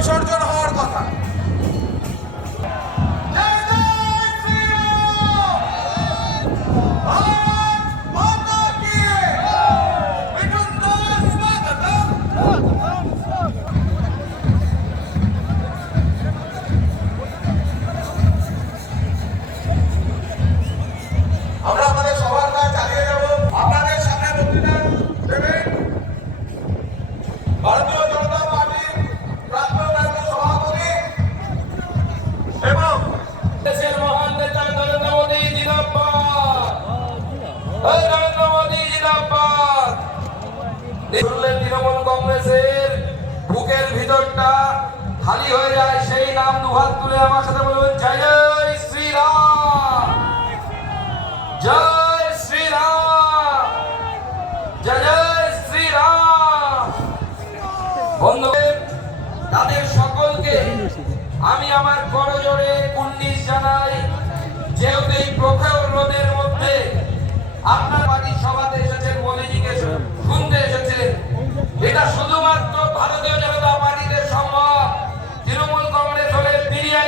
বিসর্জন হওয়ার কথা। আমরা আমাদের সবার কাজ চালিয়ে যাব। আপনাদের সামনে বক্তৃতা দেবেন ভারতীয় জনতা পার্টির প্রাক্তন রাজ্য সভাপতি এবং দেশের মহান নেতা নরেন্দ্র মোদী জিন্দাবাদ। নরেন্দ্র মোদী জিন্দাবাদ। শুনলে তৃণমূল কংগ্রেসের বুকের ভিতরটা খালি হয়ে যায়। সেই নাম দুহাত তুলে আমার সাথে বলবেন, জয় জয় শ্রীরাম, জয় শ্রীরাম, জয় জয় শ্রীরাম। বন্ধুদের, তাদের সকলকে আমি আমার করজোড়ে কুর্নিশ জানাই। যেহেতু এই প্রখর রোদের মধ্যে আপনারা